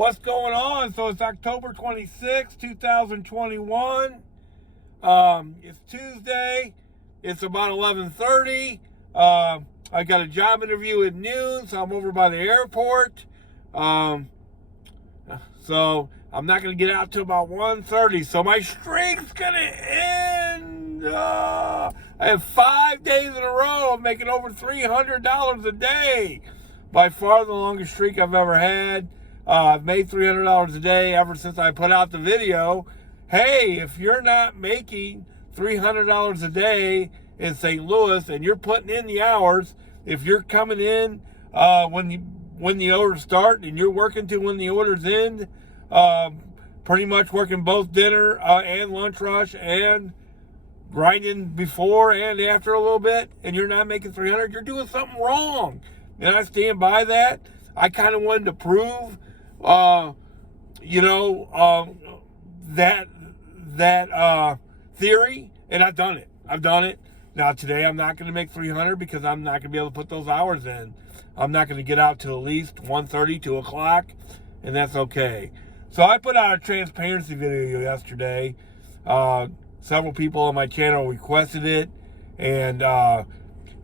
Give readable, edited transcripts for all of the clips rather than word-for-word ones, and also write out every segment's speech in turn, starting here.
what's going on? So it's October 26, 2021. It's Tuesday. It's about 11:30. I got a job interview at noon, so I'm over by the airport. So I'm not going to get out till about 1:30. So my streak's going to end. I have 5 days in a row of making over $300 a day. By far the longest streak I've ever had. I've made $300 a day ever since I put out the video. Hey, if you're not making $300 a day in St. Louis and you're putting in the hours, if you're coming in when the orders start and you're working to when the orders end, pretty much working both dinner and lunch rush and grinding before and after a little bit, and you're not making 300, you're doing something wrong. And I stand by that. I kind of wanted to prove, that theory, and I've done it. Now today I'm not going to make 300 because I'm not going to be able to put those hours in. I'm not going to get out till at least 1:30, 2 o'clock, and that's okay. So I put out a transparency video yesterday. Several people on my channel requested it, and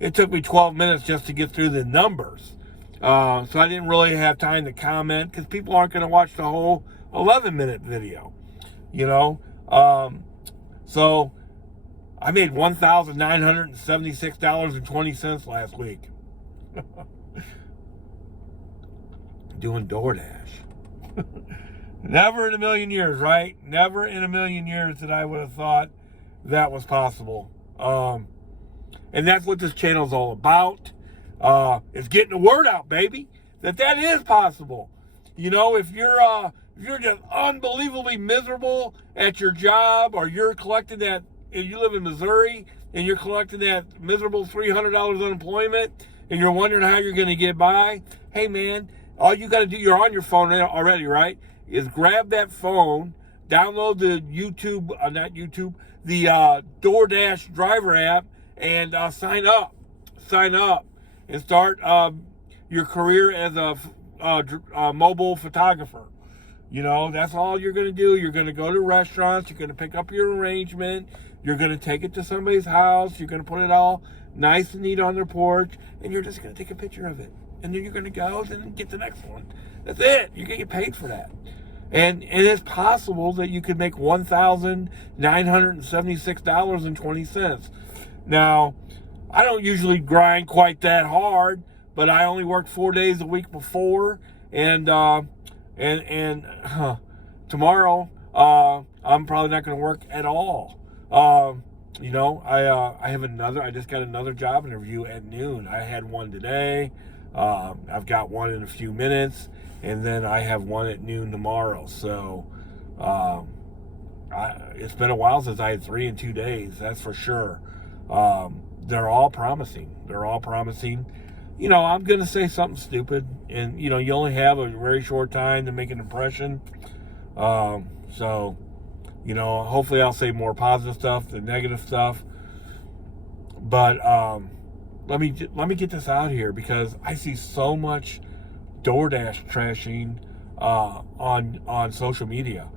it took me 12 minutes just to get through the numbers. So I didn't really have time to comment because people aren't going to watch the whole 11-minute video, So I made $1,976.20 last week doing DoorDash. Never in a million years, right? Never in a million years that I would have thought that was possible. And that's what this channel is all about. It's getting the word out, baby, that is possible. If you're just unbelievably miserable at your job, or you're collecting that, if you live in Missouri and you're collecting that miserable $300 unemployment and you're wondering how you're going to get by, hey man, all you got to do, you're on your phone already, right? Is grab that phone, download the the DoorDash driver app, and sign up and start your career as a mobile photographer. That's all you're going to do. You're going to go to restaurants. You're going to pick up your arrangement. You're going to take it to somebody's house. You're going to put it all nice and neat on their porch, and you're just going to take a picture of it. And then you're going to go and get the next one. That's it. You get paid for that. And it's possible that you could make $1,976.20. Now, I don't usually grind quite that hard, but I only worked 4 days a week before, and tomorrow I'm probably not going to work at all. I just got another job interview at noon. I had one today. I've got one in a few minutes, and then I have one at noon tomorrow. So it's been a while since I had 3 in 2 days, that's for sure. They're all promising. I'm going to say something stupid, and, you only have a very short time to make an impression. Hopefully I'll say more positive stuff than negative stuff. But let me get this out here, because I see so much DoorDash trashing on social media.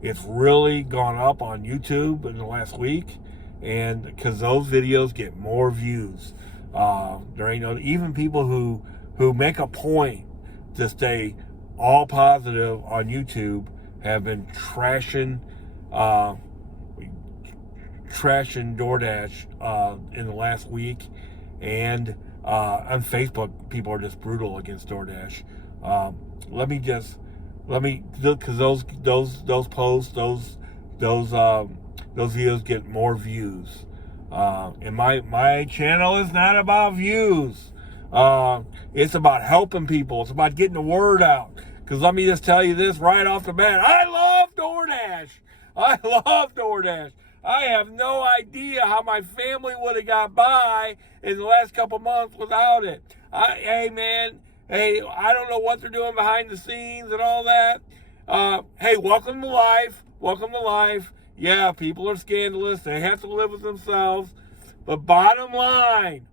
It's really gone up on YouTube in the last week, and because those videos get more views. There ain't even people who make a point to stay all positive on YouTube have been trashing DoorDash in the last week, and on Facebook people are just brutal against DoorDash. Because those posts, those videos get more views. And my channel is not about views. It's about helping people. It's about getting the word out. Because let me just tell you this right off the bat. I love DoorDash. I have no idea how my family would have got by in the last couple months without it. I don't know what they're doing behind the scenes and all that. Hey, welcome to life. Yeah, people are scandalous. They have to live with themselves. But bottom line,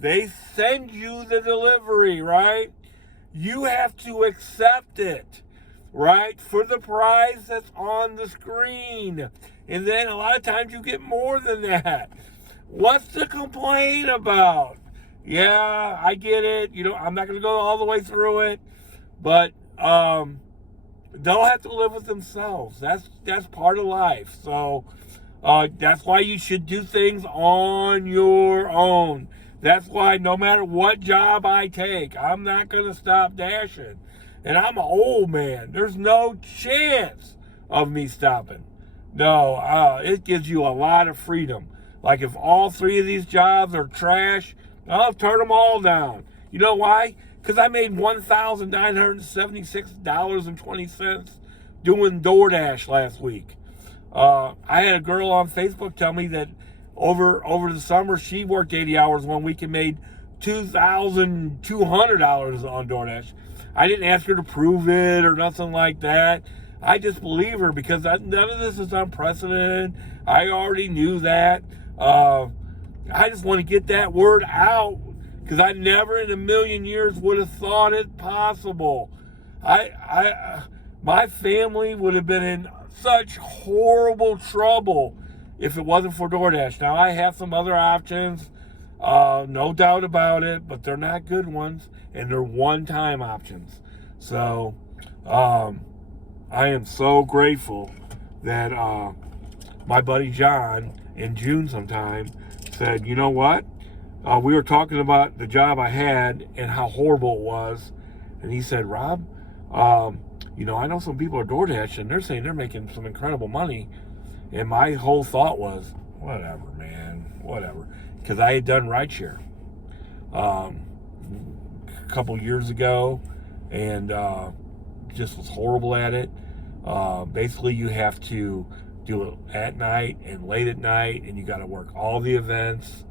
they send you the delivery, right? you have to accept it, right? For the price that's on the screen. And then a lot of times you get more than that. What's to complain about? Yeah, I get it. You know, I'm not going to go all the way through it, but they'll have to live with themselves. That's part of life. So that's why you should do things on your own. That's why no matter what job I take, I'm not going to stop dashing. And I'm an old man. There's no chance of me stopping. No, it gives you a lot of freedom. Like if all three of these jobs are trash, I'll turn them all down. You know why? Because I made $1,976.20 doing DoorDash last week. I had a girl on Facebook tell me that over the summer she worked 80 hours one week and made $2,200 on DoorDash. I didn't ask her to prove it or nothing like that. I just believe her because none of this is unprecedented. I already knew that. I just want to get that word out because I never in a million years would have thought it possible. My family would have been in such horrible trouble if it wasn't for DoorDash. Now, I have some other options, no doubt about it, but they're not good ones, and they're one-time options. So, I am so grateful that my buddy John in June sometime said, you know what? We were talking about the job I had and how horrible it was. And he said, Rob, you know, I know some people are DoorDash and they're saying they're making some incredible money. And my whole thought was, whatever, man, whatever. Because I had done rideshare a couple years ago and just was horrible at it. Basically, you have to do it at night and late at night, and you got to work all the events.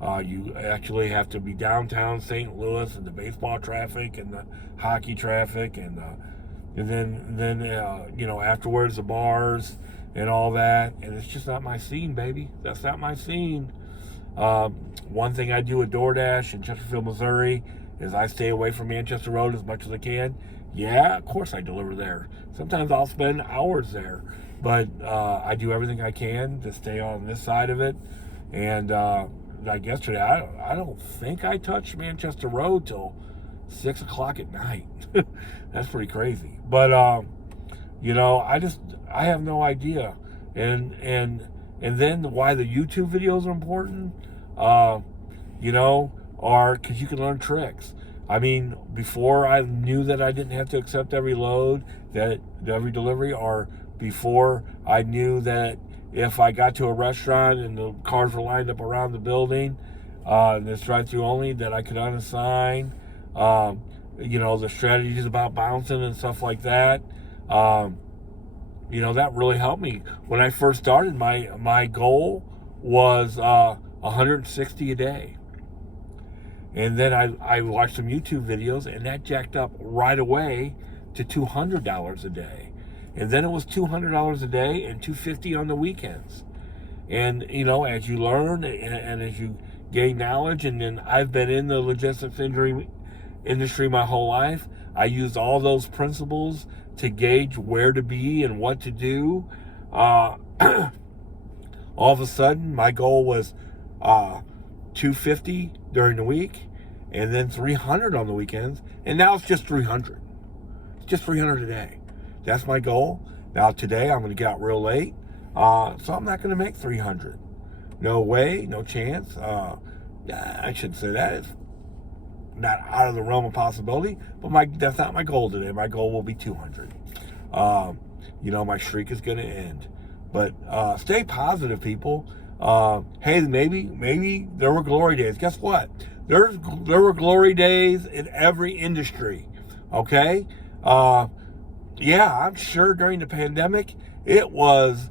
You actually have to be downtown St. Louis and the baseball traffic and the hockey traffic, and then you know, afterwards the bars and all that. And it's just not my scene, baby. That's not my scene. One thing I do at DoorDash in Chesterfield, Missouri, is I stay away from Manchester Road as much as I can. Yeah, of course I deliver there. Sometimes I'll spend hours there, but I do everything I can to stay on this side of it. And like yesterday, I don't think I touched Manchester Road till 6 o'clock at night. That's pretty crazy. But you know, I have no idea. And then why the YouTube videos are important, you know, are because you can learn tricks. I mean, before I knew that I didn't have to accept every load, that every delivery, or before I knew that if I got to a restaurant and the cars were lined up around the building, and it's drive-through only, that I could unassign, you know, the strategies about bouncing and stuff like that. You know, that really helped me. When I first started, my goal was 160 a day. And then I watched some YouTube videos, and that jacked up right away to $200 a day. And then it was $200 a day and $250 on the weekends. And, you know, as you learn and as you gain knowledge, and then I've been in the logistics industry my whole life, I used all those principles to gauge where to be and what to do. All of a sudden, my goal was $250 during the week, and then $300 on the weekends, and now it's just $300. It's just $300 a day. That's my goal. Now today I'm going to get out real late, so I'm not going to make $300. No way, no chance. I shouldn't say that. It's not out of the realm of possibility, but that's not my goal today. My goal will be $200. You know, my streak is going to end. But stay positive, people. Hey, maybe there were glory days. Guess what? There were glory days in every industry. Okay? Yeah, I'm sure during the pandemic it was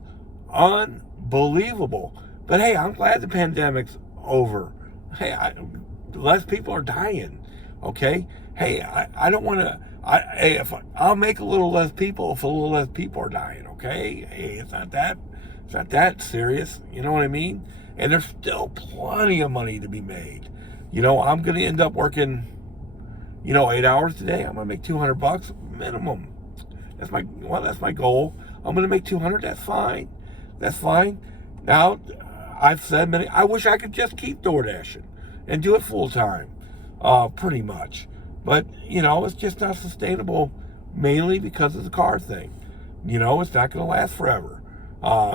unbelievable. But hey, I'm glad the pandemic's over. Hey, less people are dying. Okay? Hey, I don't want to. Hey, if I'll make a little less people if a little less people are dying. Okay? Hey, it's not that serious. You know what I mean? And there's still plenty of money to be made. You know, I'm going to end up working, 8 hours today, I'm gonna make $200 minimum. That's my goal. I'm gonna make 200. That's fine. That's fine. Now, I've said I wish I could just keep DoorDashing and do it full time, pretty much. But it's just not sustainable, mainly because of the car thing. It's not gonna last forever.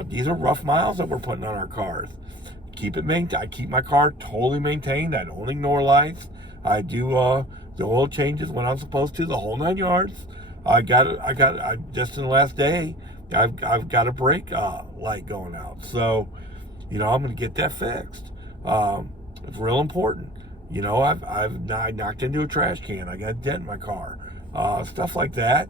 These are rough miles that we're putting on our cars. I keep my car totally maintained. I don't ignore lights. I do the oil changes when I'm supposed to, the whole 9 yards. I just in the last day, I've got a brake light going out. So, I'm going to get that fixed. It's real important. I knocked into a trash can. I got a dent in my car. Stuff like that.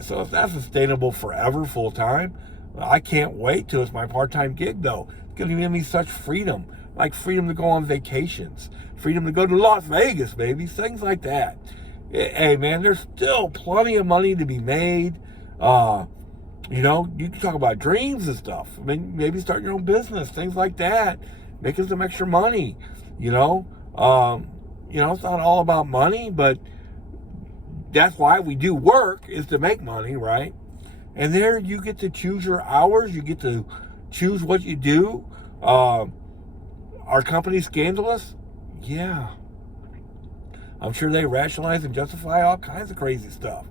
So if that's sustainable forever, full time, I can't wait till it's my part-time gig, though. It's going to give me such freedom, like freedom to go on vacations, freedom to go to Las Vegas, baby, things like that. Hey, man, there's still plenty of money to be made. You can talk about dreams and stuff. I mean, maybe start your own business, things like that, making some extra money. It's not all about money, but that's why we do work, is to make money, right? And there you get to choose your hours. You get to choose what you do. Are companies scandalous? Yeah. I'm sure they rationalize and justify all kinds of crazy stuff.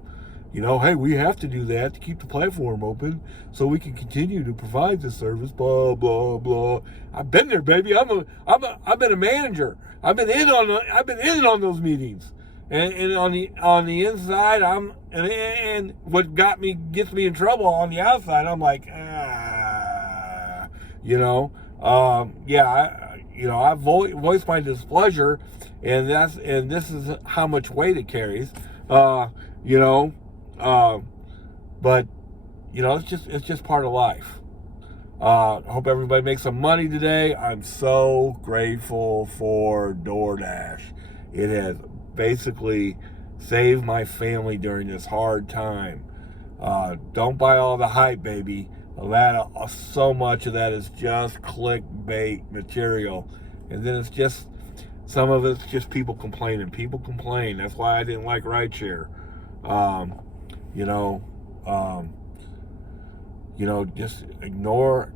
Hey, we have to do that to keep the platform open so we can continue to provide this service, blah, blah, blah. I've been there, baby. I've been a manager. I've been in on those meetings. And on the inside, and what gets me in trouble on the outside, I'm like, I've voiced my displeasure, and this is how much weight it carries, but it's just part of life. I hope everybody makes some money today. I'm so grateful for DoorDash. It has basically saved my family during this hard time. Don't buy all the hype, baby. So much of that is just clickbait material, and then some of it's just people complaining. People complain. That's why I didn't like rideshare. Just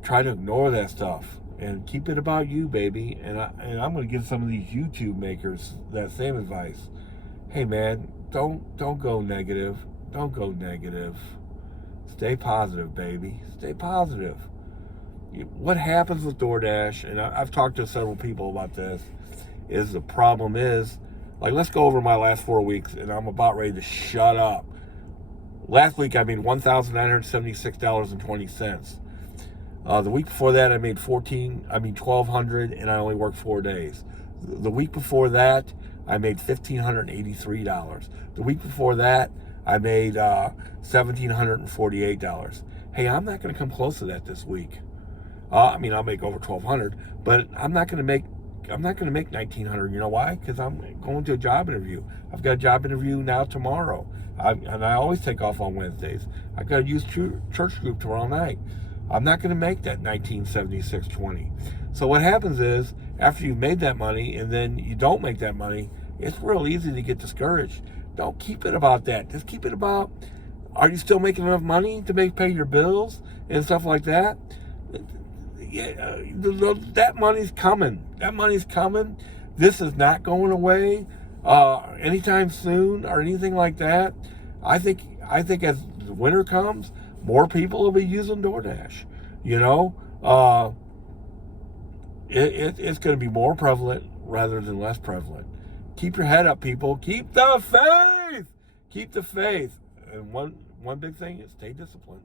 try to ignore that stuff and keep it about you, baby. And I'm going to give some of these YouTube makers that same advice. Hey, man, don't go negative. Don't go negative. Stay positive, baby. Stay positive. What happens with DoorDash, and I've talked to several people about this, is the problem is, like, let's go over my last 4 weeks, and I'm about ready to shut up. Last week, I made $1,976.20. The week before that, I made $1,200, and I only worked 4 days. The week before that, I made $1,583. The week before that, I made $1,748. Hey, I'm not going to come close to that this week. I'll make over $1,200, but I'm not going to make $1,900. You know why? Because I'm going to a job interview. I've got a job interview now tomorrow. And I always take off on Wednesdays. I've got to use church group tomorrow night. I'm not going to make that $1,976.20. So what happens is, after you've made that money and then you don't make that money, it's real easy to get discouraged. Don't keep it about that. Just keep it about, are you still making enough money to pay your bills and stuff like that? Yeah, that money's coming. That money's coming. This is not going away anytime soon or anything like that. I think as the winter comes, more people will be using DoorDash. It's going to be more prevalent rather than less prevalent. Keep your head up, people. Keep the faith. Keep the faith. And one big thing is stay disciplined.